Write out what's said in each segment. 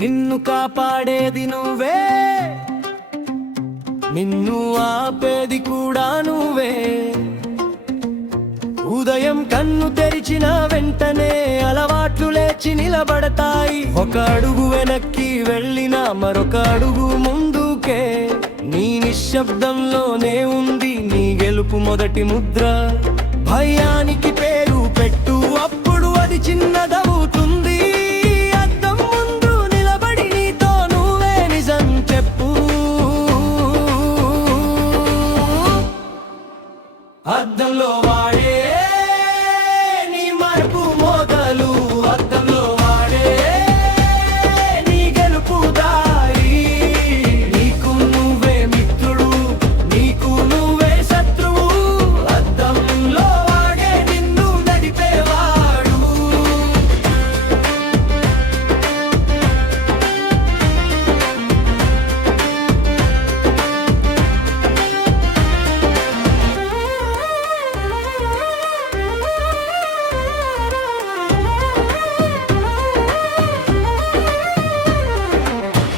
నిన్ను కాపాడేది నువ్వే, నిన్ను ఆపేది కూడా నువ్వే. ఉదయం కన్ను తెరిచిన వెంటనే అలవాట్లు లేచి నిలబడతాయి. ఒక అడుగు వెనక్కి వెళ్ళినా మరొక అడుగు ముందుకే. నీ నిశ్శబ్దంలోనే ఉంది నీ గెలుపు మొదటి ముద్ర. భయానికి పేరు పెట్టు, అప్పుడు అది చిన్నదవుతుంది. అద్దం ముందు నిలబడి నీతో నువ్వే నిజం చెప్పు. అద్దంలో వాడే నీ మార్పు మొదలు, అద్దంలో వాడే నీ గెలుపు దారి. నీకు నువ్వే మిత్రుడు, నీకు నువ్వే శత్రువు. అద్దంలో వాడే నిన్ను నడిపేవాడు.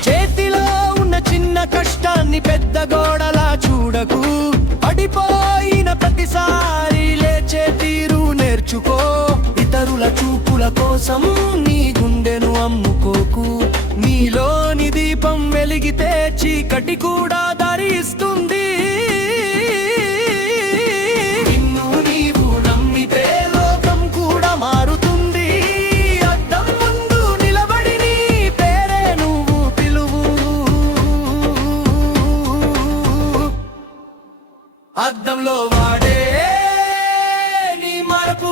చేతిలో ఉన్న చిన్న కష్టాన్ని పెద్ద గోడలా చూడకు. పడిపోయిన ప్రతిసారి లేచే తీరు నేర్చుకో. ఇతరుల చూపుల కోసం నీ గుండెను అమ్ముకోకు. నీలోని దీపం వెలిగితే చీకటి కూడా దారి ఇస్తుంది. నిన్ను నీవు నమ్మితే లోకం కూడా మారుతుంది. అద్దం ముందు నిలబడి నీ పేరే నువ్వు పిలువు. అద్దంలో వాడే నీ మార్పు